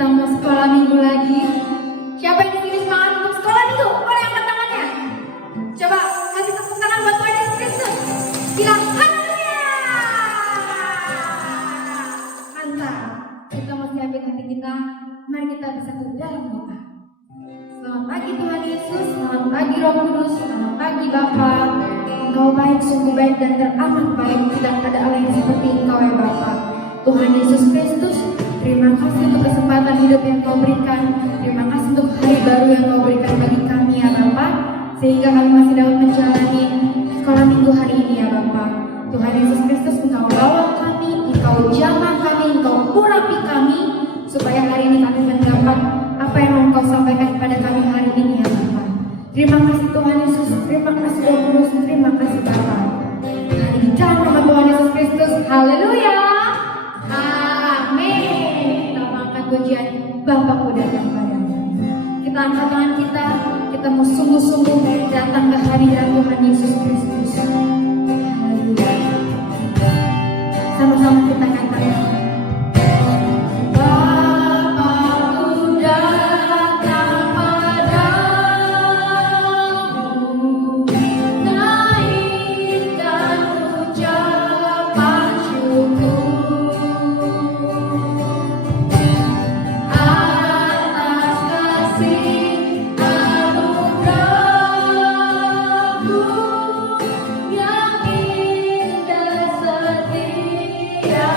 kita mau sekolah minggu lagi. Siapa yang di sini semangat untuk sekolah minggu? Boleh angkat tangannya. Coba kasih tepuk tangan buat Tuhan Yesus Kristus. Bilang haleluya. Mantap. Kita mesti ambil hati kita. Mari kita bisa ke dalam doa. Selamat pagi Tuhan Yesus, selamat pagi Roh Kudus, selamat pagi Bapa. Engkau baik, sungguh baik dan teramat baik. Tidak ada Allah yang seperti Engkau ya Bapa. Tuhan Yesus Kristus, terima kasih untuk kesempatan hidup yang Kau berikan. Terima kasih untuk hari baru yang Kau berikan bagi kami ya Bapa, sehingga kami masih dapat menjalani sekolah minggu hari ini ya Bapa. Tuhan Yesus Kristus, Engkau bawa kami, Engkau jamah kami, Engkau urapi kami, supaya hari ini kami mendapat apa yang mau Kau sampaikan kepada kami hari ini ya Bapa. Terima kasih Tuhan Yesus, terima kasih Roh Kudus, terima kasih Bapa. Di dalam nama Tuhan Yesus Kristus, haleluya. Amin. Kita angkat pujian Bapakku datang padamu. Kita angkat tangan kita mau sungguh-sungguh datang ke hadirat Tuhan Yesus Kristus. Haleluya. Sama-sama kita katakan. Yang indah setia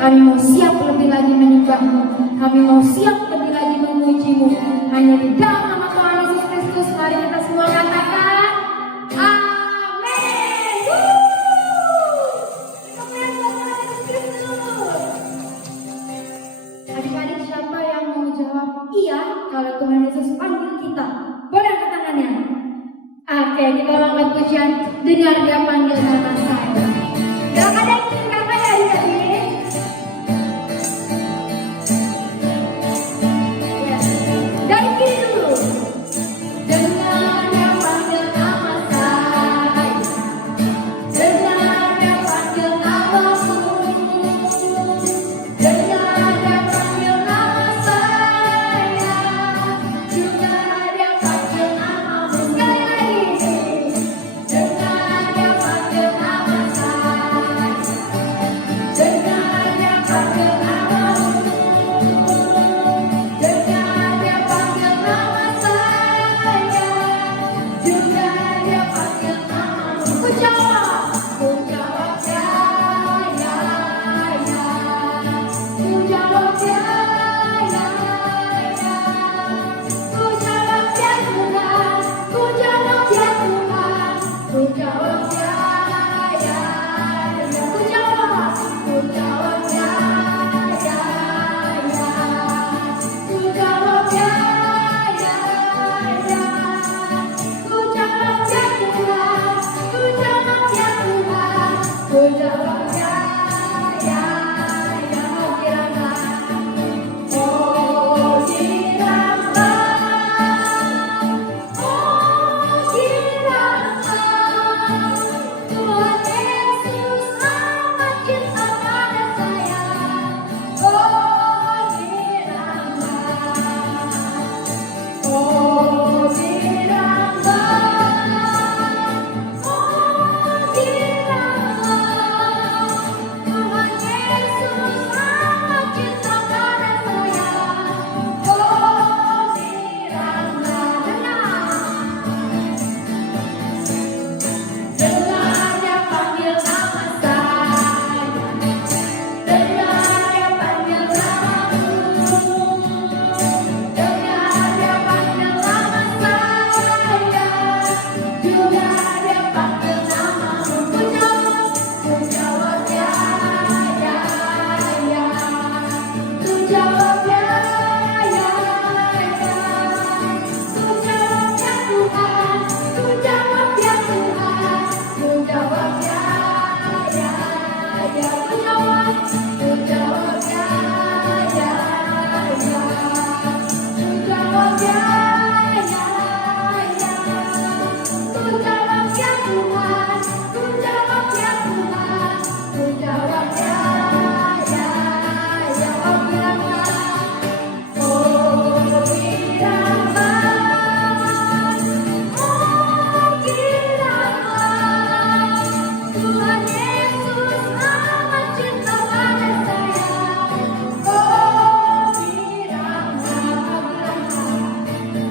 Kami mau siap lebih lagi menyembah-Mu. Kami mau siap lebih lagi memuji-Mu. Hanya di dalam nama Tuhan Yesus Kristus, mari kita semua katakan amin. Kemuliaan Tuhan Yesus Kristus. Adik-adik, siapa yang mau jawab iya kalau Tuhan Yesus panggil kita? Boleh angkat tangannya. Oke, kita angkat pujian. Dengar Dia panggil nama saya. Gak ada yang ingin apa ya adik-adik? Ya. Dari kiri dulu. Dengar Dia panggil nama saya. Dengar Dia panggil namamu. Dengar Dia panggil nama saya. Juga Dia panggil namamu. Sekali lagi. Dengar Dia panggil nama saya. Dengar Dia panggil namamu. Dengar Dia panggil nama saya. Juga Dia panggil namamu. Ku jawab ya, ya, ya. Ku jawab ya, ya, ya. Ku jawab ya Tuhan. Ku jawab ya Tuhan. Ku jawab ya, ya, ya. Ku jawab ya, ya, ya. Ku jawab ya, ya, ya. Ku jawab ya Tuhan. Ku jawab ya Tuhan. Ku jawab ya, ya, ya. Oh kiranya, oh kiranya Tuhan Yesus amat cinta pada saya. Oh kiranya, oh kiranya, oh kiranya Tuhan Yesus amat cinta pada saya. Oh kiranya, dengar Dia panggil nama saya. Dengar Dia panggil namamu. Dengar Dia panggil nama saya. Juga Dia panggil namamu. Ku jawab ya, ya, ya. Ku jawab ya, ya, ya. Ku jawab ya Tuhan. Ku jawab ya Tuhan. Ku jawab ya, ya, ya. Ku jawab ya, ya, ya. Ku jawab ya, ya, ya. Ku jawab ya Tuhan. Ku jawab ya Tuhan. Ku jawab ya, ya, ya. Oh kiranya, oh kiranya Tuhan Yesus amat cinta pada saya. Oh kiranya,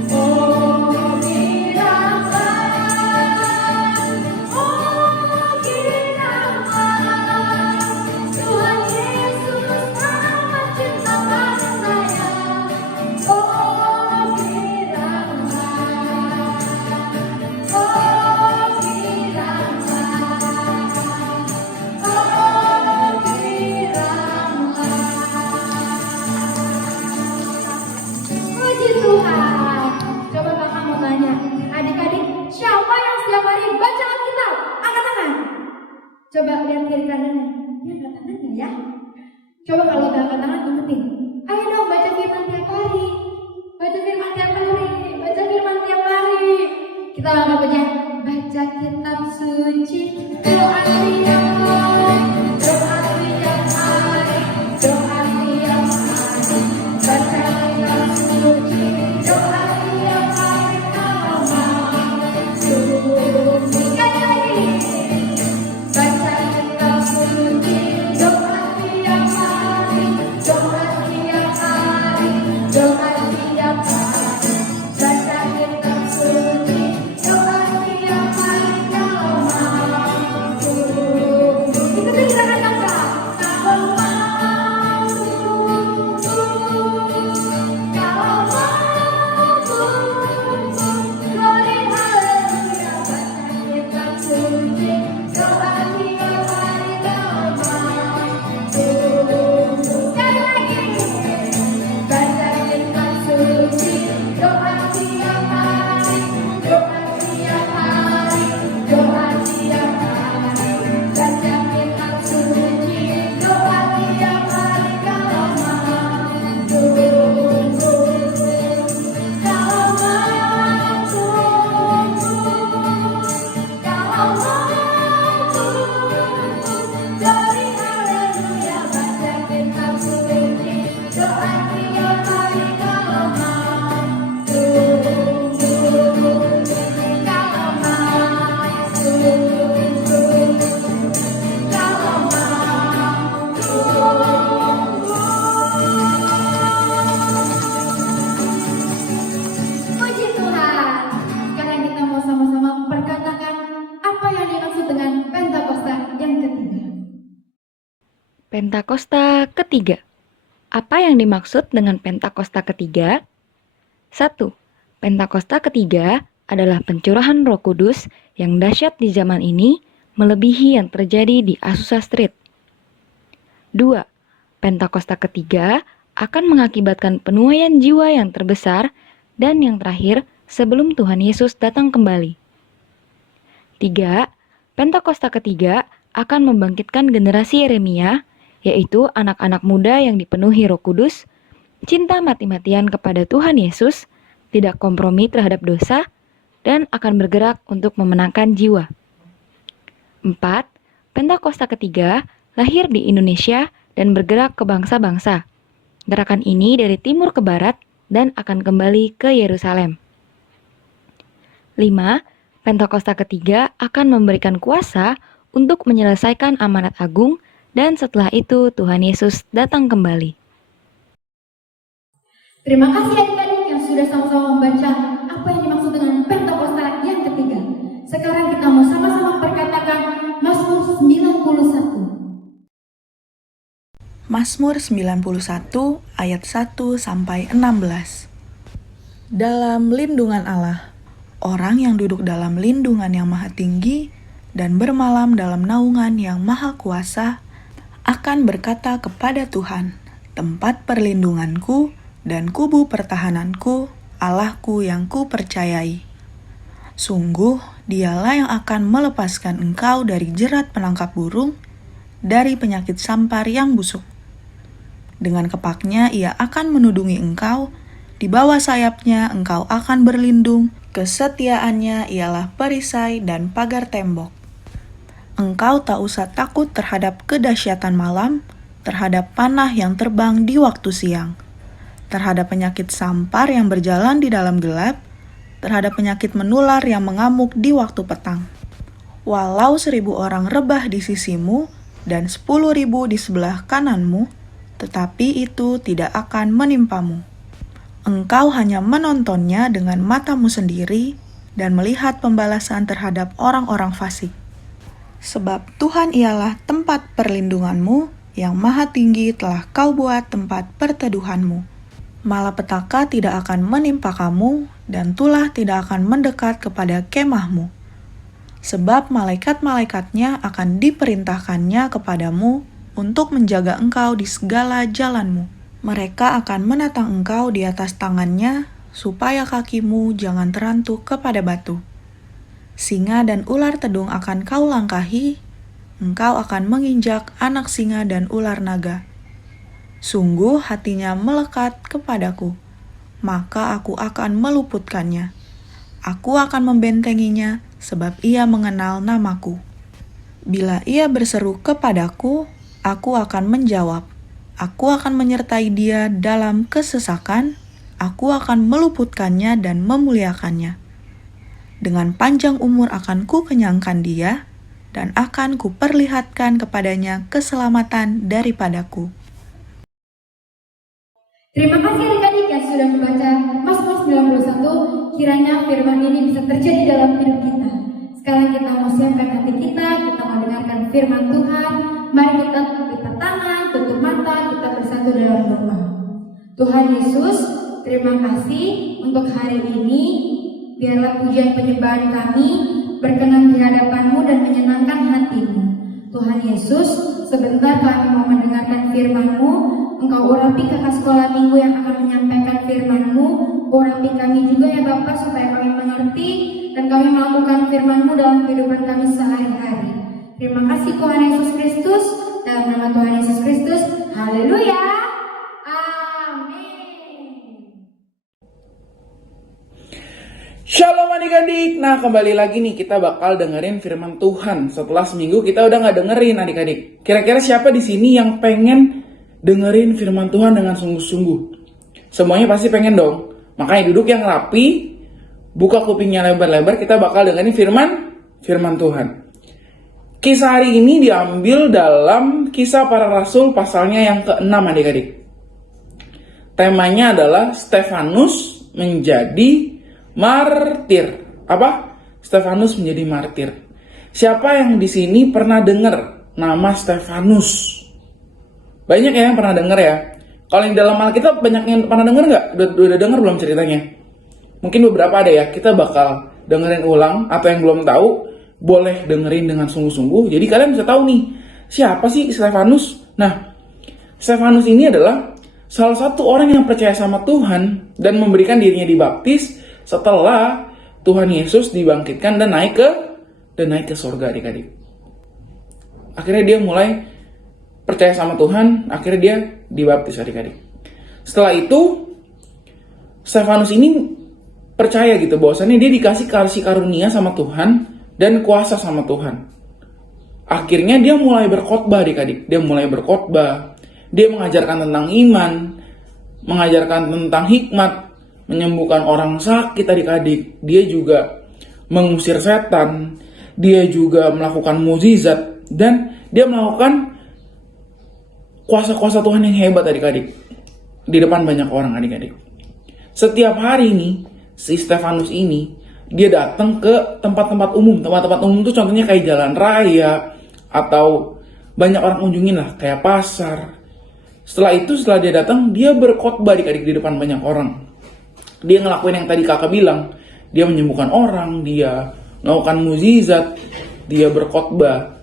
oh kiranya, oh kiranya Tuhan Yesus amat cinta pada saya. Oh kiranya, oh kiranya, oh kiranya. Puji Tuhan. Coba kakak mau tanya, adik-adik, siapa yang setiap hari baca Alkitab? Angkat tangan. Coba lihat kiri kanannya. Dia angkat tangan nggak ya? Coba kalau nggak angkat tangan, ingetin. Ayo dong baca firman tiap hari. Baca firman tiap hari. Baca firman tiap hari. Kita angkat baca. Baca kitab suci. Doa tiap hari. Doa tiap hari. Doa tiap hari. Baca kitab suci. Doa tiap hari. Sekali lagi. Baca kitab suci. Doa tiap hari. Doa Pentakosta ketiga. Apa yang dimaksud dengan Pentakosta ketiga? 1. Pentakosta ketiga adalah pencurahan Roh Kudus yang dahsyat di zaman ini melebihi yang terjadi di Azusa Street. 2. Pentakosta ketiga akan mengakibatkan penuaian jiwa yang terbesar dan yang terakhir sebelum Tuhan Yesus datang kembali. 3. Pentakosta ketiga akan membangkitkan generasi Yeremia, yaitu anak-anak muda yang dipenuhi Roh Kudus, cinta mati-matian kepada Tuhan Yesus, tidak kompromi terhadap dosa, dan akan bergerak untuk memenangkan jiwa. 4. Pentakosta ketiga lahir di Indonesia dan bergerak ke bangsa-bangsa. Gerakan ini dari timur ke barat dan akan kembali ke Yerusalem. 5. Pentakosta ketiga akan memberikan kuasa untuk menyelesaikan amanat agung dan setelah itu Tuhan Yesus datang kembali. Terima kasih adik-adik yang sudah sama-sama membaca apa yang dimaksud dengan Pentakosta yang ketiga. Sekarang kita mau sama-sama perkatakan Mazmur 91. Mazmur 91 ayat 1 sampai 16. Dalam lindungan Allah, orang yang duduk dalam lindungan yang maha tinggi dan bermalam dalam naungan yang maha kuasa akan berkata kepada Tuhan, tempat perlindunganku dan kubu pertahananku, Allahku yang kupercayai. Sungguh, dialah yang akan melepaskan engkau dari jerat penangkap burung, dari penyakit sampar yang busuk. Dengan kepaknya ia akan menudungi engkau, di bawah sayapnya engkau akan berlindung, kesetiaannya ialah perisai dan pagar tembok. Engkau tak usah takut terhadap kedahsyatan malam, terhadap panah yang terbang di waktu siang, terhadap penyakit sampar yang berjalan di dalam gelap, terhadap penyakit menular yang mengamuk di waktu petang. Walau 1.000 orang rebah di sisimu dan 10.000 di sebelah kananmu, tetapi itu tidak akan menimpamu. Engkau hanya menontonnya dengan matamu sendiri dan melihat pembalasan terhadap orang-orang fasik. Sebab Tuhan ialah tempat perlindunganmu, yang maha tinggi telah kau buat tempat perteduhanmu. Malapetaka tidak akan menimpa kamu, dan tulah tidak akan mendekat kepada kemahmu. Sebab malaikat-malaikatnya akan diperintahkannya kepadamu untuk menjaga engkau di segala jalanmu. Mereka akan menatang engkau di atas tangannya, supaya kakimu jangan terantuk kepada batu. Singa dan ular tedung akan kau langkahi, engkau akan menginjak anak singa dan ular naga. Sungguh hatinya melekat kepadaku, maka aku akan meluputkannya. Aku akan membentenginya, sebab ia mengenal namaku. Bila ia berseru kepadaku, aku akan menjawab. Aku akan menyertai dia dalam kesesakan, aku akan meluputkannya dan memuliakannya. Dengan panjang umur akan kukenyangkan dia, dan akan kuperlihatkan kepadanya keselamatan daripadaku. Terima kasih adik-adik yang sudah membaca Mazmur 91. Kiranya firman ini bisa terjadi dalam hidup kita. Sekarang kita mau siapkan hati kita mau dengarkan firman Tuhan. Mari kita tutup tangan, tutup mata, kita bersatu dalam doa. Tuhan Yesus, terima kasih untuk hari ini. Biarlah pujian penyembahan kami berkenan di hadapan-Mu dan menyenangkan hati-Mu. Tuhan Yesus, sebentar kami mau mendengarkan firman-Mu. Engkau urapi kakak sekolah minggu yang akan menyampaikan firman-Mu. Urapi kami juga ya Bapak, supaya kami mengerti dan kami melakukan firman-Mu dalam kehidupan kami sehari-hari. Terima kasih Tuhan Yesus Kristus. Dalam nama Tuhan Yesus Kristus. Haleluya. Shalom adik-adik. Nah, kembali lagi nih kita bakal dengerin firman Tuhan. Setelah seminggu kita udah nggak dengerin adik-adik. Kira-kira siapa di sini yang pengen dengerin firman Tuhan dengan sungguh-sungguh? Semuanya pasti pengen dong. Makanya duduk yang rapi, buka kupingnya lebar-lebar, kita bakal dengerin firman Tuhan. Kisah hari ini diambil dalam Kisah Para Rasul pasalnya yang ke-6 adik-adik. Temanya adalah Stefanus menjadi martir. Apa? Stefanus menjadi martir. Siapa yang di sini pernah dengar nama Stefanus? Banyak ya yang pernah denger ya. Kalau yang dalam Alkitab banyak yang pernah denger nggak? Udah denger belum ceritanya? Mungkin beberapa ada ya. Kita bakal dengerin ulang, atau yang belum tahu boleh dengerin dengan sungguh-sungguh. Jadi kalian bisa tahu nih, siapa sih Stefanus? Nah, Stefanus ini adalah salah satu orang yang percaya sama Tuhan dan memberikan dirinya dibaptis setelah Tuhan Yesus dibangkitkan dan naik ke surga, adik-adik. Akhirnya dia mulai percaya sama Tuhan, akhirnya dia dibaptis, adik-adik. Setelah itu, Stefanus ini percaya gitu bahwasannya dia dikasih kasih karunia sama Tuhan dan kuasa sama Tuhan. Akhirnya dia mulai berkhotbah, adik-adik. Dia mulai berkhotbah. Dia mengajarkan tentang iman, mengajarkan tentang hikmat, menyembuhkan orang sakit, adik-adik. Dia juga mengusir setan. Dia juga melakukan mukjizat dan dia melakukan kuasa-kuasa Tuhan yang hebat, adik-adik, di depan banyak orang, adik-adik. Setiap hari nih, si Stefanus ini, dia datang ke tempat-tempat umum. Tempat-tempat umum itu contohnya kayak jalan raya, atau banyak orang kunjungin lah, kayak pasar. Setelah dia datang, dia berkhotbah, adik-adik, di depan banyak orang. Dia ngelakuin yang tadi kakak bilang. Dia menyembuhkan orang, dia melakukan mukjizat, dia berkhotbah.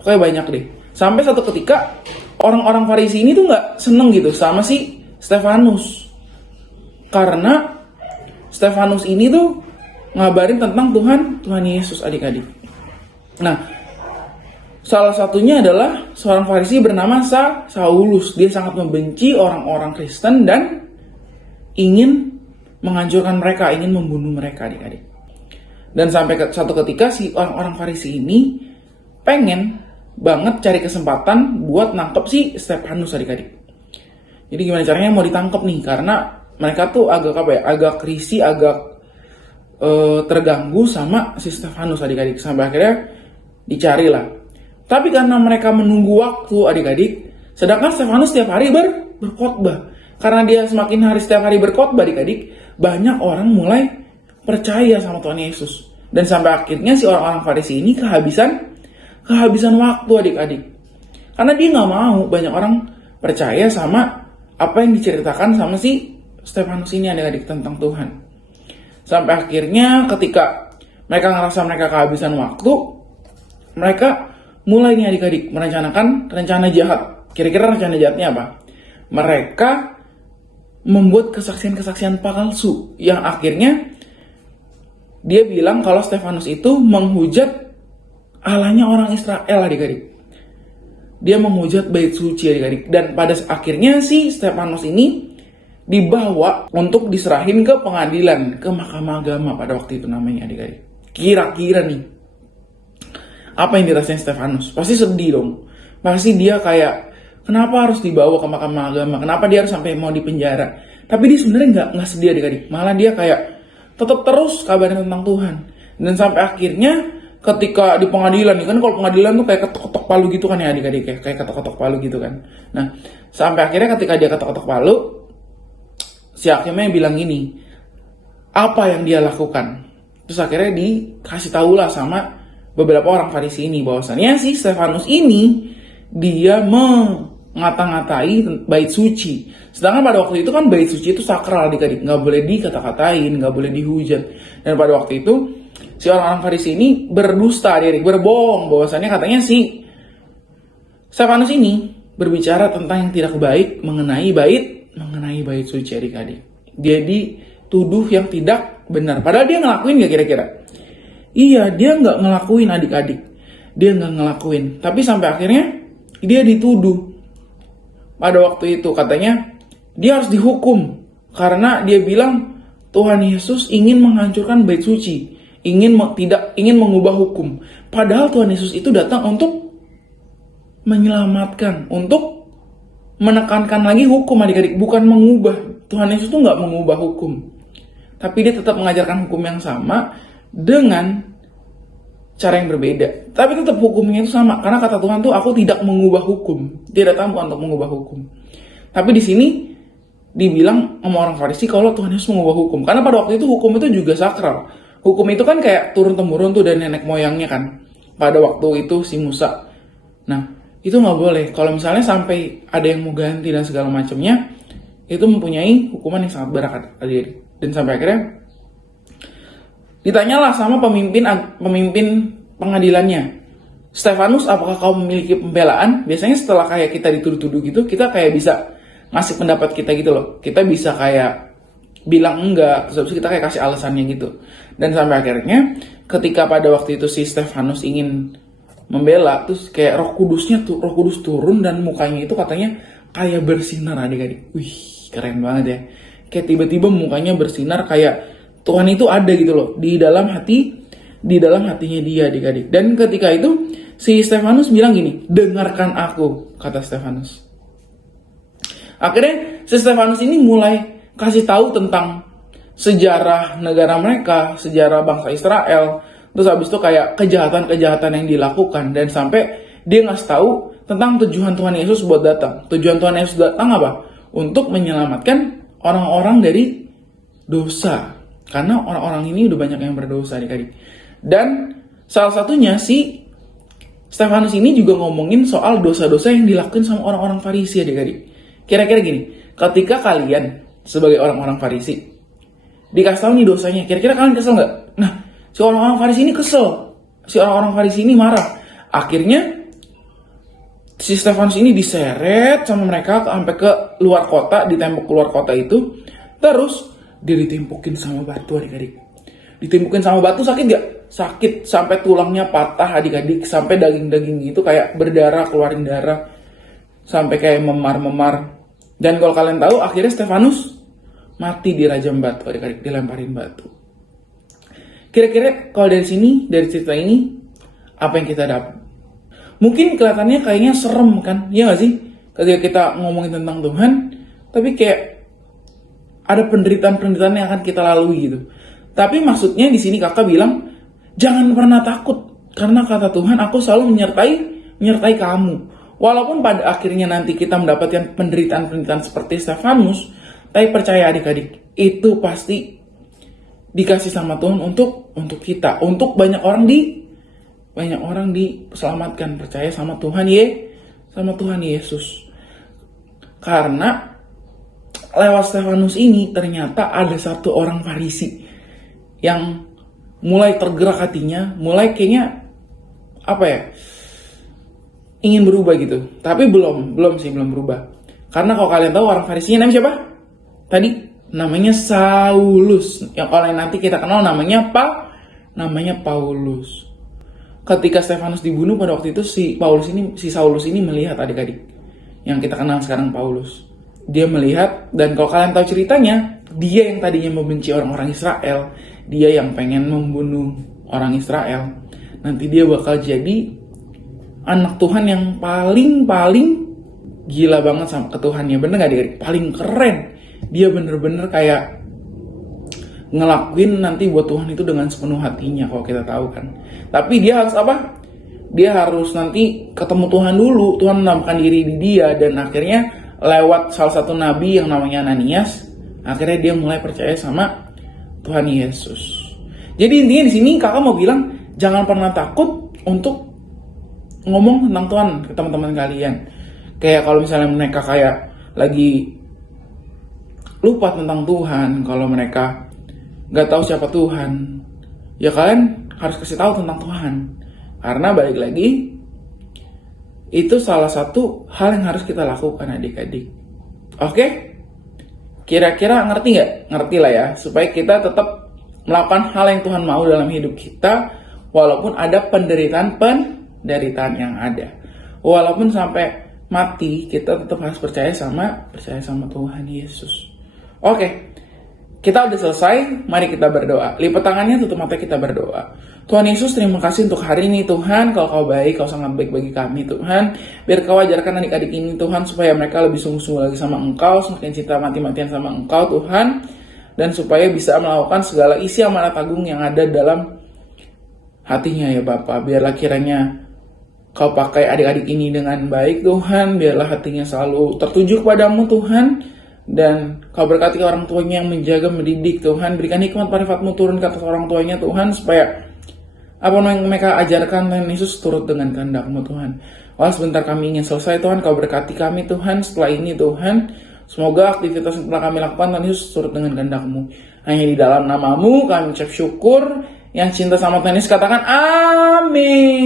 Pokoknya banyak deh. Sampai satu ketika, orang-orang Farisi ini tuh nggak seneng gitu sama si Stefanus. Karena Stefanus ini tuh ngabarin tentang Tuhan Yesus, adik-adik. Nah, salah satunya adalah seorang Farisi bernama Saulus. Dia sangat membenci orang-orang Kristen dan ingin menghancurkan mereka, ingin membunuh mereka, adik-adik. Dan sampai satu ketika si orang-orang Farisi ini pengen banget cari kesempatan buat nangkep si Stefanus, adik-adik. Jadi gimana caranya mau ditangkep nih, karena mereka tuh agak risih, agak terganggu sama si Stefanus, adik-adik. Sampai akhirnya dicari lah. Tapi karena mereka menunggu waktu, adik-adik, sedangkan Stefanus setiap hari berkhotbah. Karena dia semakin hari setiap hari berkhotbah, adik-adik, banyak orang mulai percaya sama Tuhan Yesus. Dan sampai akhirnya si orang-orang Farisi ini kehabisan waktu, adik-adik. Karena dia nggak mau banyak orang percaya sama apa yang diceritakan sama si Stefanus ini, adik-adik, tentang Tuhan. Sampai akhirnya ketika mereka ngerasa mereka kehabisan waktu, mereka mulai nih, adik-adik, merencanakan rencana jahat. Kira-kira rencana jahatnya apa? Mereka membuat kesaksian-kesaksian palsu yang akhirnya dia bilang kalau Stefanus itu menghujat Allahnya orang Israel, adik-adik. Dia menghujat bait suci, adik-adik. Dan pada akhirnya si Stefanus ini dibawa untuk diserahin ke pengadilan, ke Mahkamah Agama pada waktu itu namanya, adik-adik. Kira-kira nih, apa yang dirasain Stefanus? Pasti sedih dong. Pasti dia kayak, kenapa harus dibawa ke Mahkamah Agama? Kenapa dia harus sampai mau dipenjara? Tapi dia sebenarnya nggak sedih, adik-adik. Malah dia kayak tetap terus kabarin tentang Tuhan. Dan sampai akhirnya ketika di pengadilan nih, kan kalau pengadilan tuh kayak ketok-ketok palu gitu kan ya, adik-adik, kayak ketok-ketok palu gitu kan. Nah, sampai akhirnya ketika dia ketok-ketok palu, si hakimnya bilang gini, apa yang dia lakukan? Terus akhirnya dikasih tahulah sama beberapa orang Farisi ini bahwasannya si Stefanus ini dia mengata-ngatai bait suci. Sedangkan pada waktu itu kan bait suci itu sakral, adik-adik, nggak boleh dikata-katain, nggak boleh dihujat. Dan pada waktu itu si orang-orang Farisi ini berdusta, adik-adik, berbohong bahwasannya katanya si Stefanus ini berbicara tentang yang tidak baik mengenai bait suci, adik-adik. Dia dituduh yang tidak benar. Padahal dia ngelakuin nggak kira-kira? Iya, dia nggak ngelakuin, adik-adik. Dia nggak ngelakuin. Tapi sampai akhirnya dia dituduh. Pada waktu itu katanya dia harus dihukum karena dia bilang Tuhan Yesus ingin menghancurkan bait suci, ingin mengubah hukum. Padahal Tuhan Yesus itu datang untuk menyelamatkan, untuk menekankan lagi hukum, adik-adik, bukan mengubah. Tuhan Yesus itu nggak mengubah hukum, tapi dia tetap mengajarkan hukum yang sama dengan cara yang berbeda. Tapi tetap hukumnya itu sama, karena kata Tuhan tuh, aku tidak mengubah hukum, tidak tahu untuk mengubah hukum. Tapi di sini dibilang sama orang Farisi kalau Tuhan Yesus mengubah hukum, karena pada waktu itu hukum itu juga sakral. Hukum itu kan kayak turun temurun tuh dari nenek moyangnya kan. Pada waktu itu si Musa. Nah, itu nggak boleh. Kalau misalnya sampai ada yang mau ganti dan segala macamnya, itu mempunyai hukuman yang sangat berat adik-adik. Dan sampai akhirnya ditanyalah sama pemimpin pengadilannya, Stefanus, apakah kau memiliki pembelaan? Biasanya setelah kayak kita dituduh-tuduh gitu, kita kayak bisa ngasih pendapat kita gitu loh. Kita bisa kayak bilang enggak, terus habis itu kita kayak kasih alasannya gitu. Dan sampai akhirnya ketika pada waktu itu si Stefanus ingin membela, terus kayak Roh Kudus turun dan mukanya itu katanya kayak bersinar adik-adik. Wih, keren banget ya. Kayak tiba-tiba mukanya bersinar kayak Tuhan itu ada gitu loh di dalam hatinya dia adik-adik. Dan ketika itu si Stefanus bilang gini, dengarkan aku, kata Stefanus. Akhirnya si Stefanus ini mulai kasih tahu tentang sejarah negara mereka, sejarah bangsa Israel. Terus habis itu kayak kejahatan-kejahatan yang dilakukan. Dan sampai dia ngasih tahu tentang tujuan Tuhan Yesus buat datang. Tujuan Tuhan Yesus datang apa? Untuk menyelamatkan orang-orang dari dosa. Karena orang-orang ini udah banyak yang berdosa adik-adik. Dan salah satunya si Stefanus ini juga ngomongin soal dosa-dosa yang dilakukan sama orang-orang Farisi adik-adik. Kira-kira gini, ketika kalian sebagai orang-orang Farisi dikasih tahu nih dosanya, kira-kira kalian kesel nggak? Nah, si orang-orang Farisi ini kesel, si orang-orang Farisi ini marah. Akhirnya si Stefanus ini diseret sama mereka sampai ke luar kota, di tembok luar kota itu. Terus dia ditimpukin sama batu adik-adik. Ditimpukin sama batu sakit gak? Sakit, sampai tulangnya patah adik-adik, sampai daging-daging itu kayak berdarah, keluarin darah, sampai kayak memar-memar. Dan kalau kalian tahu akhirnya Stefanus mati dirajam batu adik-adik, dilemparin batu. Kira-kira kalau dari sini, dari cerita ini, apa yang kita dapat? Mungkin kelihatannya kayaknya serem kan, iya gak sih? Ketika kita ngomongin tentang Tuhan, tapi kayak ada penderitaan-penderitaan yang akan kita lalui gitu. Tapi maksudnya di sini kakak bilang, jangan pernah takut, karena kata Tuhan, aku selalu menyertai kamu. Walaupun pada akhirnya nanti kita mendapatkan penderitaan-penderitaan seperti Stefanus, tapi percaya adik-adik, itu pasti dikasih sama Tuhan untuk kita, untuk banyak orang diselamatkan, percaya sama Tuhan Yesus. Karena lewat Stefanus ini ternyata ada satu orang Farisi yang mulai tergerak hatinya, mulai kayaknya ingin berubah gitu. Tapi belum berubah. Karena kalau kalian tahu orang Farisinya namanya siapa? Tadi namanya Saulus. Yang kalau nanti kita kenal namanya Paulus. Ketika Stefanus dibunuh pada waktu itu si Saulus ini melihat adik-adik yang kita kenal sekarang Paulus. Dia melihat, dan kalau kalian tahu ceritanya, dia yang tadinya membenci orang-orang Israel, dia yang pengen membunuh orang Israel. Nanti dia bakal jadi anak Tuhan yang paling gila banget sama ketuhannya. Bener gak dia? Paling keren. Dia bener-bener kayak ngelakuin nanti buat Tuhan itu dengan sepenuh hatinya, kalau kita tahu kan. Tapi dia harus apa? Dia harus nanti ketemu Tuhan dulu. Tuhan menampakkan diri di dia, dan akhirnya lewat salah satu nabi yang namanya Ananias, akhirnya dia mulai percaya sama Tuhan Yesus. Jadi intinya di sini kakak mau bilang, jangan pernah takut untuk ngomong tentang Tuhan ke teman-teman kalian. Kayak kalau misalnya mereka kayak lagi lupa tentang Tuhan, kalau mereka nggak tahu siapa Tuhan, ya kalian harus kasih tahu tentang Tuhan. Karena balik lagi, itu salah satu hal yang harus kita lakukan adik-adik. Oke? Kira-kira ngerti nggak? Ngerti lah ya. Supaya kita tetap melakukan hal yang Tuhan mau dalam hidup kita. Walaupun ada penderitaan yang ada. Walaupun sampai mati, kita tetap harus percaya sama Tuhan Yesus. Oke. Kita udah selesai, mari kita berdoa. Lipat tangannya, tutup mata, kita berdoa. Tuhan Yesus, terima kasih untuk hari ini Tuhan. Kalau Kau baik, Kau sangat baik bagi kami Tuhan. Biar Kau ajarkan adik-adik ini Tuhan, supaya mereka lebih sungguh-sungguh lagi sama Engkau, semakin cinta mati-matian sama Engkau Tuhan. Dan supaya bisa melakukan segala isi amanat agung yang ada dalam hatinya ya Bapa. Biarlah kiranya Kau pakai adik-adik ini dengan baik Tuhan. Biarlah hatinya selalu tertuju kepadamu Tuhan. Dan Kau berkati orang tuanya yang menjaga, mendidik Tuhan. Berikan hikmat parifatmu turun ke atas orang tuanya Tuhan, supaya apa yang mereka ajarkan Tuhan Yesus turut dengan kehendak-Mu Tuhan. Wah, sebentar kami ingin selesai Tuhan, Kau berkati kami Tuhan setelah ini Tuhan. Semoga aktivitas yang telah kami lakukan Tuhan Yesus turut dengan kehendak-Mu. Hanya di dalam nama-Mu kami ucap syukur. Yang cinta sama Tuhan Yesus katakan amin.